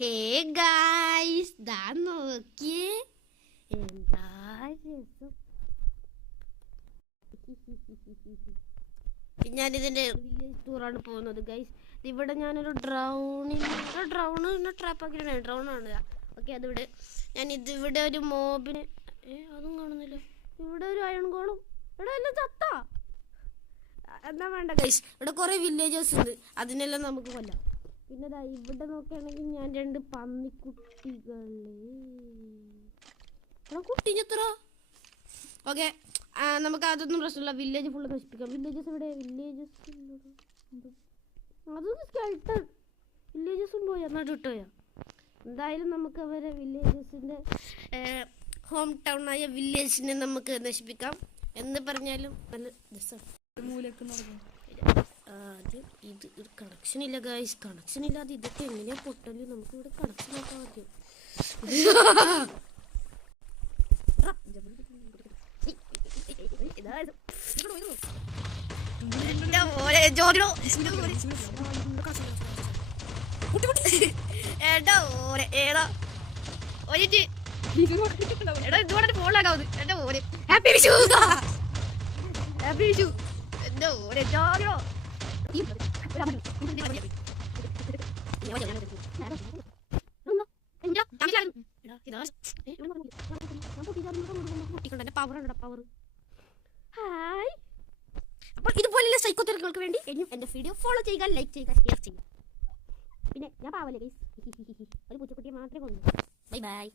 Hey guys, ദാ നോക്കിയേ എന്താ രസം. ഞാനിതിൻ്റെ വില്ലേജ് ടൂറാണ് പോകുന്നത് ഗൈസ്. ഇവിടെ ഞാനൊരു ഡ്രൗണ് ട്രാപ്പാക്കിയിട്ടുണ്ട്. ഡ്രൗണാണ്. ഓക്കെ, അതിവിടെ ഞാൻ ഇതിവിടെ ഒരു മോബിനെ അതും കാണുന്നില്ല. ഇവിടെ ഒരു അയൺ ഗോളും. ഇവിടെ എല്ലാം ചത്താ. എന്നാ വേണ്ട ഗൈസ്, ഇവിടെ കുറേ വില്ലേജേഴ്സ് ഉണ്ട്. അതിനെല്ലാം നമുക്ക് കൊല്ലാം. പിന്നെ ഇവിടെ നോക്കുകയാണെങ്കിൽ ഞാൻ 2 പന്നിക്കുട്ടികളെ കുട്ടിഞ്ഞെത്ര. ഓക്കെ, നമുക്ക് അതൊന്നും പ്രശ്നമില്ല. Village full നശിപ്പിക്കാം. വില്ലേജസ് ഇവിടെ അതൊന്നും സ്കെൽട്ടൺ വില്ലേജസും പോയാ നടുട്ടോയാ. എന്തായാലും നമുക്ക് അവരെ വില്ലേജസിൻ്റെ ഹോം ടൗൺ ആയ വില്ലേജിനെ നമുക്ക് നശിപ്പിക്കാം. എന്ന് പറഞ്ഞാലും നല്ല രസമാണ്. ആദ്യം ഇത് കണക്ഷൻ ഇല്ല ഗൈസ്. കണക്ഷൻ ഇല്ലാതെ ഇതൊക്കെ എങ്ങനെയാ പൊട്ടല്? നമുക്ക് ഇവിടെ കണക്ഷൻ നോക്കാം ആദ്യം. പവർ. ഹായ്, അപ്പോൾ ഇതുപോലെയുള്ള സൈക്കോ തിരക്കുകൾക്ക് വേണ്ടി എന്റെ വീഡിയോ ഫോളോ ചെയ്യുക, ലൈക്ക് ചെയ്യുക, ഷെയർ ചെയ്യുക. പിന്നെ ഞാൻ പാവല്ലേ ഗൈസ്, ഒരു പൂച്ചക്കുട്ടിയെ മാത്രമേ കൊണ്ടു. Bye bye.